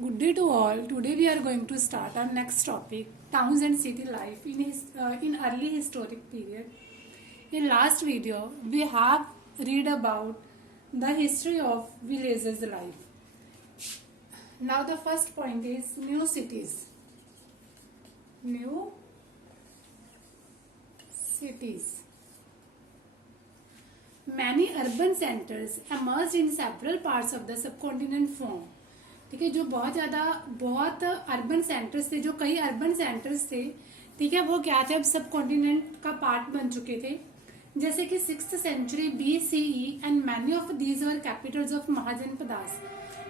Good day to all. Today we are going to start our next topic, towns and city life in early historic period. In last video, we have read about the history of villages life. Now the first point is new cities. New cities. Many urban centers emerged in several parts of the subcontinent form. ठीक है, जो बहुत urban centres थे, जो कई urban centres थे, ठीक है, वो क्या थे, अब सब कॉन्टिनेंट का पार्ट बन चुके थे. जैसे कि 6th century BCE and many of these were capitals of Mahajanapadas.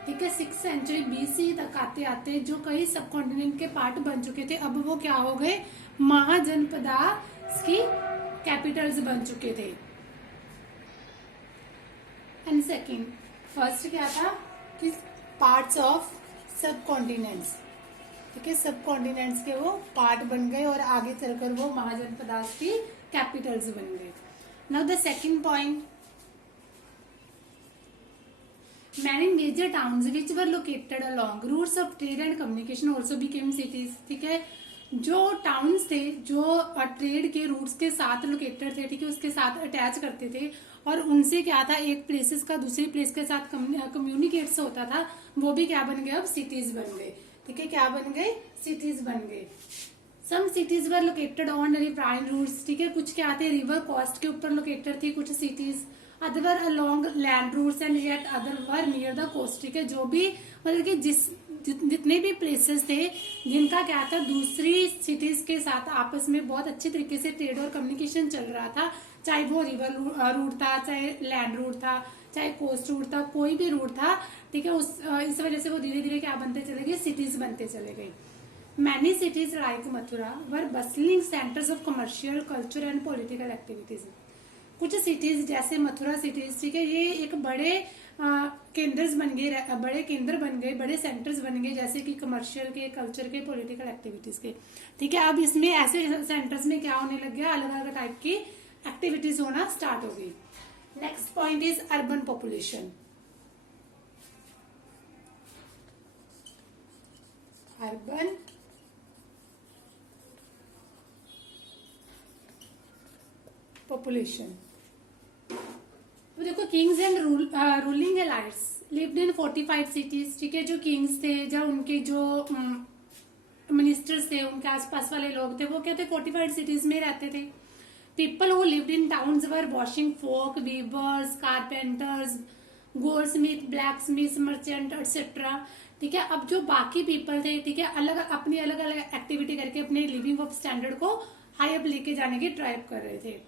ठीक है, 6th सेंचुरी BCE तक आते आते जो कई सब कॉन्टिनेंट के पार्ट बन चुके थे, अब वो क्या हो गए, महाजनपदास की कैपिटल्स बन चुके थे. एंड सेकेंड, फर्स्ट क्या था कि पार्ट्स ऑफ सब कॉन्टिनेंट्स. ठीक है, सब कॉन्टिनेंट्स के वो पार्ट बन गए और आगे चलकर वो महाजनपदास की कैपिटल्स बन गए. Now the second point, many major towns which were located along routes of trade and communication also became cities. ठीक है, जो टाउन्स थे जो ट्रेड के रूट्स के साथ लोकेटेड थे, ठीक है, उसके साथ अटैच करते थे और उनसे क्या था, एक प्लेसेस का दूसरी प्लेस के साथ कम्युनिकेट्स होता था, वो भी क्या बन गए, अब सिटीज बन गए. ठीक है, क्या बन गए, सिटीज बन गए. Some cities were located on riverine routes. ठीक है, कुछ क्या थे, रिवर कोस्ट के ऊपर लोकेटेड थी कुछ cities. Other were along land routes and yet other were near the coast. ठीक है, जो भी मतलब कि जितने भी प्लेसेस थे जिनका क्या था, दूसरी सिटीज के साथ आपस में बहुत अच्छे तरीके से ट्रेड और कम्युनिकेशन चल रहा था, चाहे वो रिवर रूट था, चाहे लैंड रूट था, चाहे कोस्ट रूट था, कोई भी रूट था. ठीक है, इस वजह से वो धीरे धीरे क्या बनते चले गए, सिटीज बनते चले गए. Many cities like Mathura were bustling centres of commercial, culture and political activities. कुछ सिटीज जैसे मथुरा सिटीज, ठीक है, ये एक बड़े केंद्र बन गए, बड़े सेंटर्स बन गए, जैसे कि कमर्शियल के, कल्चर के, पॉलिटिकल एक्टिविटीज के. ठीक है, अब इसमें ऐसे सेंटर्स में क्या होने लग गया, अलग अलग टाइप की एक्टिविटीज होना स्टार्ट हो गई. Next point is urban population. Urban population. तो देखो, kings and ruling elites lived in 45 cities. ठीक है, जो किंग्स थे, जो उनके जो मिनिस्टर्स थे, उनके आसपास वाले लोग थे, वो क्या थे, 45 सिटीज में रहते थे. People who lived in towns were washing folk, weavers, carpenters, goldsmith, blacksmiths, merchant, etc. ठीक है, अब जो बाकी पीपल थे, ठीक है, अपनी अलग अलग एक्टिविटी करके अपने लिविंग ऑफ स्टैंडर्ड को हाई अप लेके जाने की ट्राई कर रहे थे.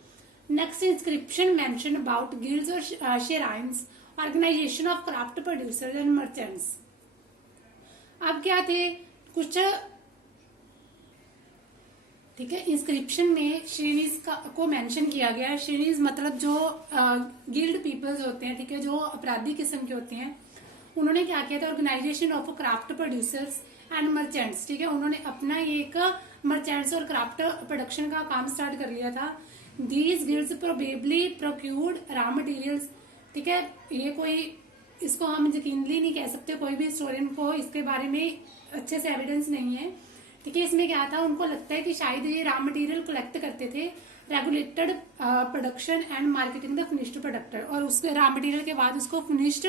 Next, inscription mention about guilds और shrines, organization of craft producers and merchants. अब क्या थे, कुछ ठीक है, इंस्क्रिप्शन में श्रेणीज को मेंशन किया गया है. श्रेणीज मतलब जो गिल्ड पीपल्स होते हैं, ठीक है, जो अपराधी किस्म के होते हैं, उन्होंने क्या किया था, organisation of craft producers and merchants. ठीक है, उन्होंने अपना एक मर्चेंट्स और क्राफ्ट प्रोडक्शन का काम स्टार्ट कर लिया था. These guilds probably procured raw materials. ठीक है, ये कोई, इसको हम यकीनली नहीं कह सकते, कोई भी हिस्टोरियन को इसके बारे में अच्छे से एविडेंस नहीं है. ठीक है, इसमें क्या था, उनको लगता है कि शायद ये रॉ मटेरियल कलेक्ट करते थे, regulated production and marketing the finished product, और उसके रॉ मटेरियल के बाद उसको फिनिश्ड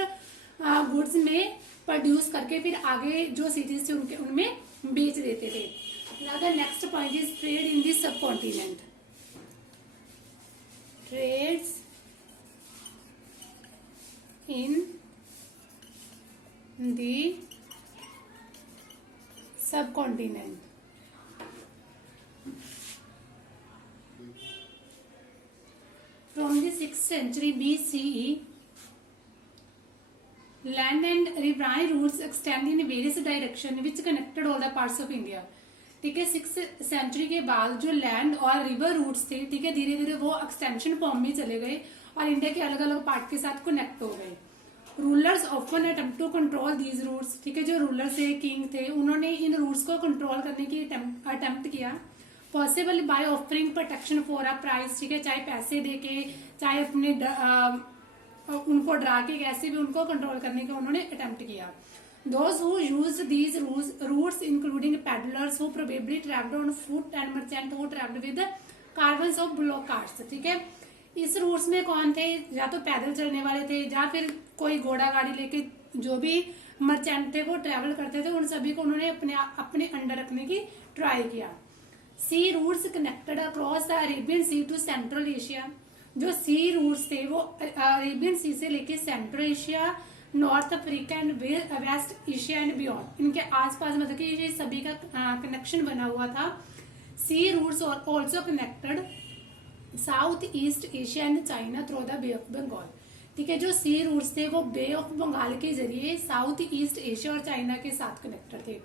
गुड्स में प्रोड्यूस करके फिर आगे जो सिटीज थे उनमें बेच देते थे. Now the next point is trade in this subcontinent. Trades in the subcontinent. From the 6th century BCE, land and riverine routes extend in various directions which connected all the parts of India. ठीक है, 6th century के बाद जो land और river roots थे, ठीक है, धीरे धीरे वो एक्सटेंशन फॉर्म में चले गए और इंडिया के अलग अलग पार्ट के साथ कनेक्ट हो गए. Rulers often attempt to control these routes. ठीक है, जो रूलर्स थे, किंग थे, उन्होंने इन रूट्स को कंट्रोल करने की अटेम्प्ट किया. Possible by offering protection for a price. ठीक है, चाहे पैसे देके, चाहे अपने उनको डरा के कैसे भी उनको कंट्रोल करने का उन्होंने अटेम्प्ट किया. Those who used these routes including peddlers who probably traveled on foot and merchant who traveled with caravans of bullock carts। ठीक है, इस रूट्स में कौन थे, या तो पैदल चलने वाले थे या फिर कोई घोड़ा गाड़ी लेके जो भी मर्चेंट थे वो ट्रेवल करते थे, उन सभी को उन्होंने अपने अंडर रखने की ट्राई किया। Sea routes connected across the Arabian Sea to Central Asia. जो सी रूट्स थे वो अरेबियन सी से लेके Central Asia, North Africa and West Asia and beyond, इनके आसपास मतलब कि ये सभी का कनेक्शन बना हुआ था। Sea routes also connected South East Asia and China through the Bay of Bengal. ठीक है, जो सी रूट्स थे वो बे ऑफ बंगाल के जरिए साउथ ईस्ट एशिया और चाइना के साथ कनेक्टेड थे।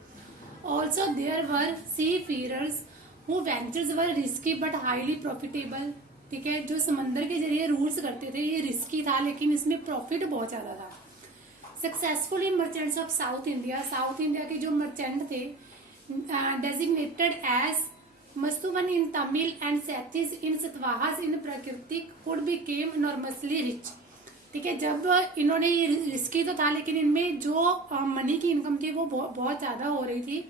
Also there were seafarers who ventures were risky but highly profitable. ठीक है, जो समंदर के जरिए रूट्स करते थे ये रिस्की था लेकिन इसमें प्रॉफिट बहुत ज्यादा था। Successfully merchants of South India, South India के जो मर्चेंट थे designated as masattuvan in Tamil and setthis in Satavahas in प्राकृतिक वुड बिकेम इनॉर्मसली रिच। ठीक है, जब इन्होंने ये रिस्की तो था लेकिन इनमें जो मनी की इनकम थी वो बहुत ज्यादा हो रही थी।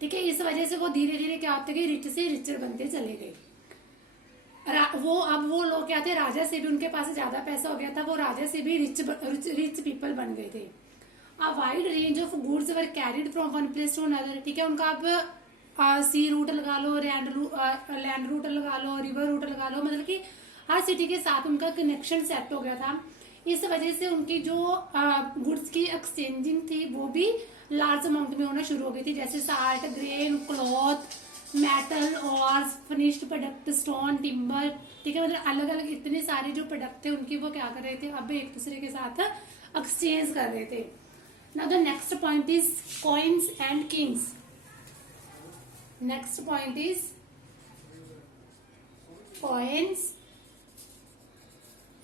ठीक है, इस वजह से वो धीरे धीरे क्या होते गए, रिच से रिचर बनते चले गए। वो लोग क्या थे, राजा से भी उनके पास ज्यादा पैसा हो गया था, वो राजा से भी रिच पीपल बन गए थे। A wide range of goods were carried from one place to another. ठीक है, उनका अब सी रूट लगा लो, लैंड रूट लगा लो, रिवर रूट लगा लो, मतलब कि हर सिटी के साथ उनका कनेक्शन सेट हो गया था। इस वजह से उनकी जो गुड्स की एक्सचेंजिंग थी वो भी लार्ज अमाउंट में होना शुरू हो गई थी, जैसे साल्ट, ग्रेन, क्लॉथ, मेटल और फिनिश्ड प्रोडक्ट, स्टोन, टिम्बर। ठीक है, मतलब अलग अलग इतने सारे जो प्रोडक्ट थे उनकी वो क्या कर रहे थे, अब एक दूसरे के साथ एक्सचेंज कर रहे थे। Now the next point is coins and Kings. Next point is coins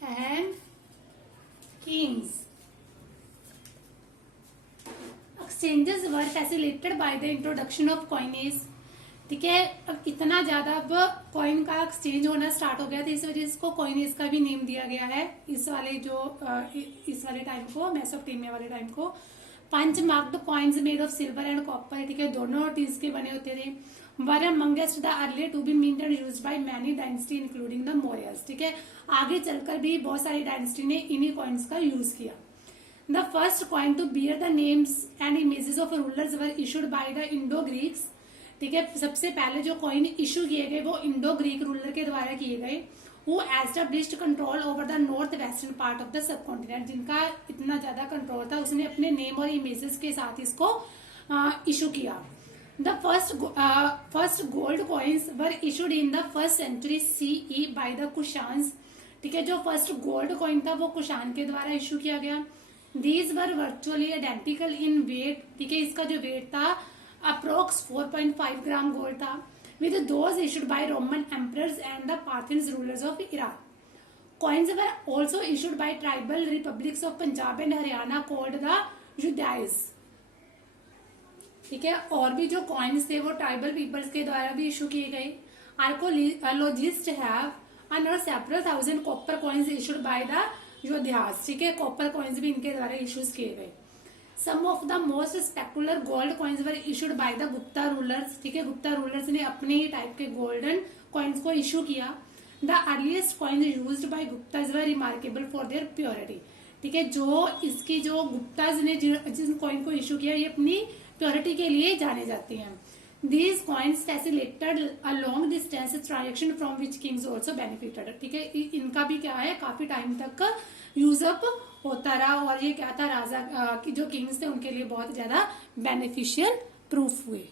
and Kings. Exchanges were facilitated by the introduction of coinage. ठीक है, अब इतना ज्यादा अब कॉइन का एक्सचेंज होना स्टार्ट हो गया था, इस वजह से इसको कॉइनेज का भी नेम दिया गया है। इस वाले टाइम को, मेसोपोटामिया वाले टाइम को। Punch marked coins made of silver and copper. ठीक है, दोनों टीज के बने होते थे। Were amongst the early to be mint and used by many dynasty including the Mauryas. ठीक है, आगे चलकर भी बहुत सारी डायनेस्टी ने इन्हीं कॉइन्स का यूज किया। The first coin to bear the names and images of rulers were issued by the Indo Greeks. ठीक है, सबसे पहले जो कॉइन इशू किए गए वो इंडो ग्रीक रूलर के द्वारा किए गए, who established control over the north western part of the sub continent. जिनका इतना ज्यादा कंट्रोल था, उसने अपने नेम और इमेजेस के साथ इसको इशू किया। The first gold coins were issued in the first century CE by the Kushans. ठीक है, जो फर्स्ट गोल्ड कॉइन था वो कुशान के द्वारा इशू किया गया। These were virtually identical in weight. ठीक है, इसका जो वेट था अप्रोक्स 4.5 ग्राम गोल्ड था, with those issued by Roman emperors and the Parthian rulers of Iraq. Coins were also issued by tribal republics of Punjab and Haryana called the जुडाइज। ठीक है, और भी जो कॉइन्स थे वो ट्राइबल पीपल्स के द्वारा भी इशू किए गए। Archaeologist have another several thousand copper coins issued by the योद्धास। ठीक है, कॉपर कॉइन्स भी इनके द्वारा इशूज किए गए। Some of the most spectacular gold coins were issued by the Gupta rulers. ठीक है, गुप्ता रूलर्स ने अपने ही टाइप के गोल्डन कॉइन्स को इशू किया। The earliest coins used by Guptas were remarkable for their purity. ठीक है, जो इसकी जो गुप्ताज ने जिस कॉइन को इशू किया ये अपनी प्योरिटी के लिए जाने जाती हैं। These coins facilitated a long distance transaction from which kings also benefited। ठीक है, इनका भी क्या है, काफी टाइम तक यूज अप होता रहा और ये क्या था, राजा की जो किंग्स थे उनके लिए बहुत ज्यादा बेनिफिशियल प्रूफ हुए।